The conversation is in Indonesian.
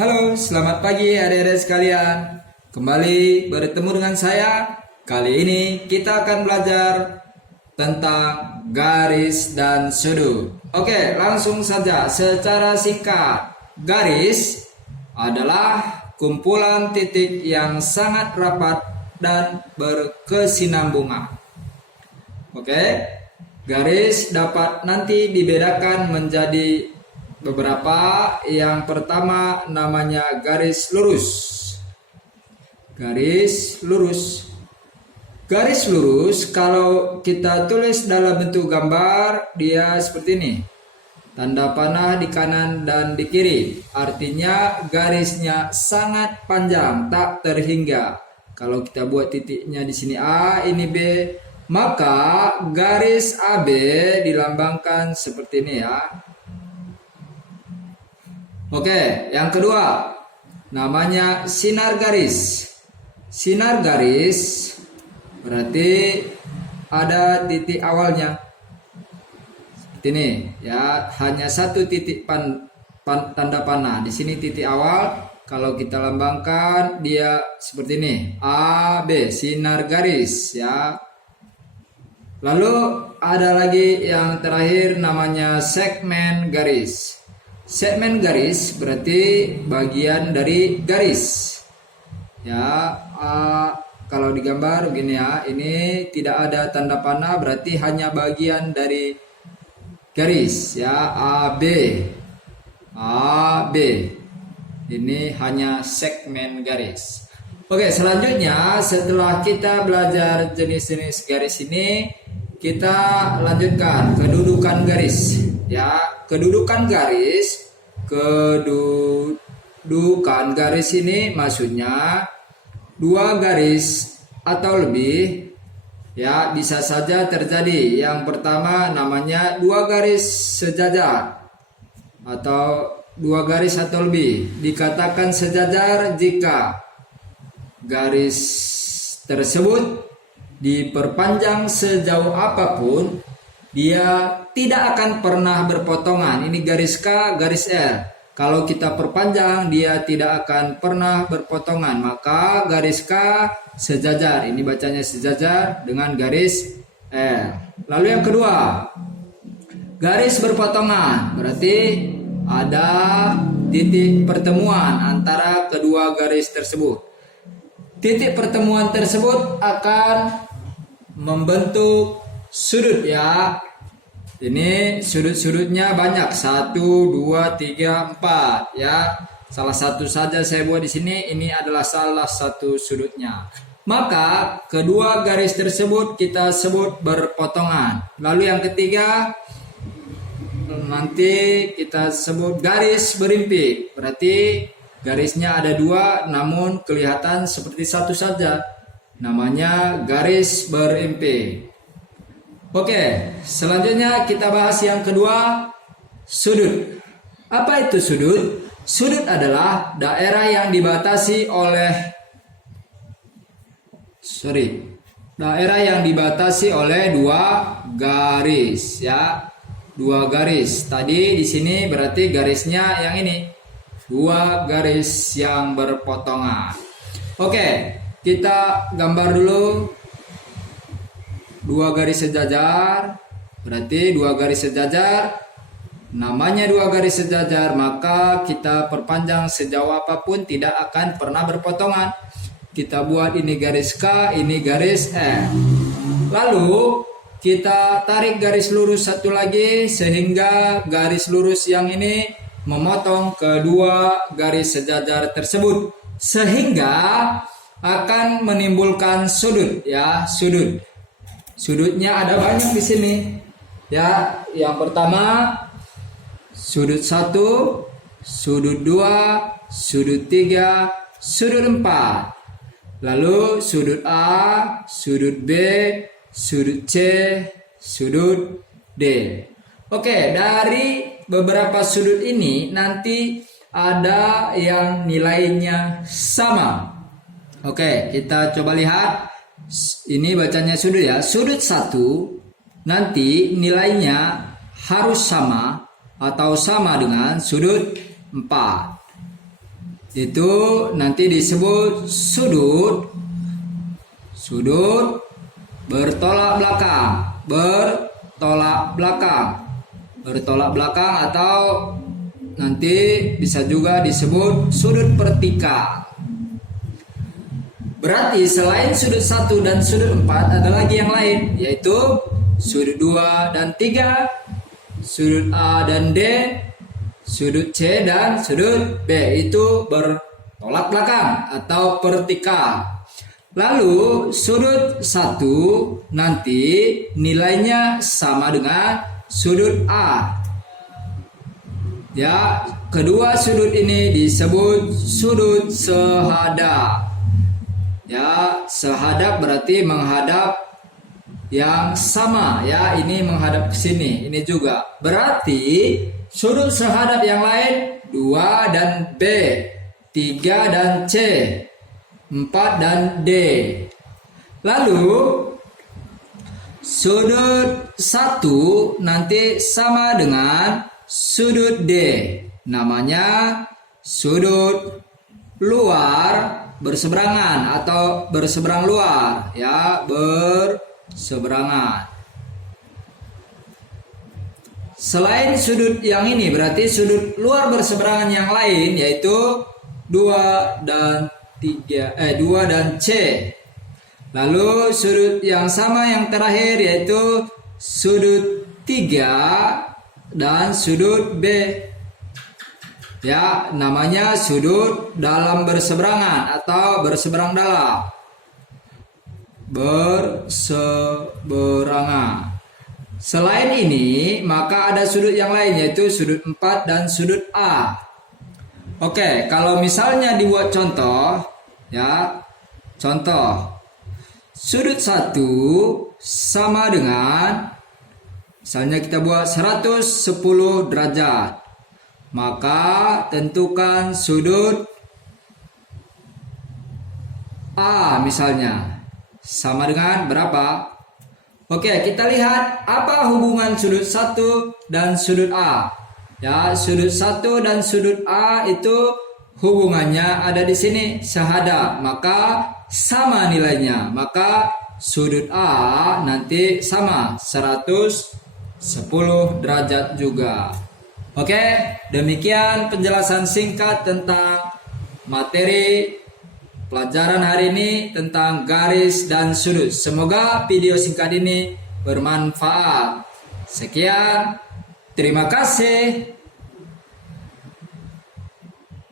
Halo, selamat pagi adik-adik sekalian. Kembali bertemu dengan saya. Kali ini kita akan belajar tentang garis dan sudut. Oke, langsung saja secara singkat. Garis adalah kumpulan titik yang sangat rapat dan berkesinambungan. Oke, garis dapat nanti dibedakan menjadi beberapa. Yang pertama namanya garis lurus. Garis lurus. Garis lurus kalau kita tulis dalam bentuk gambar, dia seperti ini. Tanda panah di kanan dan di kiri. Artinya garisnya sangat panjang, tak terhingga. Kalau kita buat titiknya di sini A, ini B, maka garis AB dilambangkan seperti ini ya. Oke, yang kedua namanya sinar garis. Sinar garis berarti ada titik awalnya seperti ini ya, hanya satu titik tanda panah di sini titik awal. Kalau kita lambangkan dia seperti ini, A B, sinar garis ya. Lalu ada lagi yang terakhir namanya segmen garis. Segmen garis berarti bagian dari garis. Ya, kalau digambar begini ya, ini tidak ada tanda panah berarti hanya bagian dari garis ya, AB. AB. Ini hanya segmen garis. Oke, selanjutnya setelah kita belajar jenis-jenis garis ini, kita lanjutkan kedudukan garis. Ya, kedudukan garis. Kedudukan garis ini maksudnya dua garis atau lebih ya, bisa saja terjadi. Yang pertama namanya dua garis sejajar atau dua garis atau lebih. Dikatakan sejajar jika garis tersebut diperpanjang sejauh apapun, dia tidak akan pernah berpotongan. Ini garis K, garis L. Kalau kita perpanjang, dia tidak akan pernah berpotongan. Maka garis K sejajar. Ini bacanya sejajar dengan garis L. Lalu yang kedua, garis berpotongan. Berarti ada titik pertemuan antara kedua garis tersebut. Titik pertemuan tersebut akan membentuk sudut ya. Ini sudut-sudutnya banyak, 1, 2, 3, 4 ya. Salah satu saja saya buat di sini. Ini adalah salah satu sudutnya. Maka kedua garis tersebut kita sebut berpotongan. Lalu yang ketiga nanti kita sebut garis berimpit. Berarti garisnya ada dua namun kelihatan seperti satu saja. Namanya garis berimpit. Oke, selanjutnya kita bahas yang kedua, sudut. Apa itu sudut? Sudut adalah daerah yang dibatasi oleh dua garis ya. Dua garis. Tadi di sini berarti garisnya yang ini. Dua garis yang berpotongan. Oke, kita gambar dulu. Dua garis sejajar, berarti dua garis sejajar. Namanya dua garis sejajar, maka kita perpanjang sejauh apapun tidak akan pernah berpotongan. Kita buat ini garis K, ini garis L. Lalu kita tarik garis lurus satu lagi sehingga garis lurus yang ini memotong kedua garis sejajar tersebut sehingga akan menimbulkan sudut ya, sudut. Sudutnya ada banyak di sini. Ya, yang pertama sudut 1, sudut 2, sudut 3, sudut 4. Lalu sudut A, sudut B, sudut C, sudut D. Oke, dari beberapa sudut ini nanti ada yang nilainya sama. Oke, kita coba lihat. Ini bacanya sudut ya. Sudut 1 nanti nilainya harus sama atau sama dengan sudut 4. itu nanti disebut sudut bertolak belakang atau nanti bisa juga disebut sudut vertikal. Berarti selain sudut 1 dan sudut 4 ada lagi yang lain, yaitu sudut 2 dan 3, sudut A dan D, sudut C dan sudut B, itu bertolak belakang atau vertikal. Lalu sudut 1 nanti nilainya sama dengan sudut A. Ya, kedua sudut ini disebut sudut sehadap. Ya, sehadap berarti menghadap yang sama, ya, ini menghadap ke sini, ini juga. Berarti sudut sehadap yang lain 2 dan B, 3 dan C, 4 dan D. Lalu sudut 1 nanti sama dengan sudut D. Namanya sudut luar berseberangan atau berseberang luar, ya, berseberangan. Selain sudut yang ini berarti sudut luar berseberangan yang lain yaitu 2 dan C. Lalu sudut yang sama yang terakhir yaitu sudut 3 dan sudut B. Ya, namanya sudut dalam berseberangan atau berseberang dalam. Berseberangan. Selain ini, maka ada sudut yang lain yaitu sudut 4 dan sudut A. Oke, kalau misalnya dibuat contoh, ya. Contoh. Sudut 1 sama dengan, misalnya kita buat 110 derajat. Maka tentukan sudut A misalnya sama dengan berapa? Oke, kita lihat apa hubungan sudut 1 dan sudut A. Ya, sudut 1 dan sudut A itu hubungannya ada di sini, sehadap, maka sama nilainya. Maka sudut A nanti sama 110 derajat juga. Oke, demikian penjelasan singkat tentang materi pelajaran hari ini tentang garis dan sudut. Semoga video singkat ini bermanfaat. Sekian, terima kasih.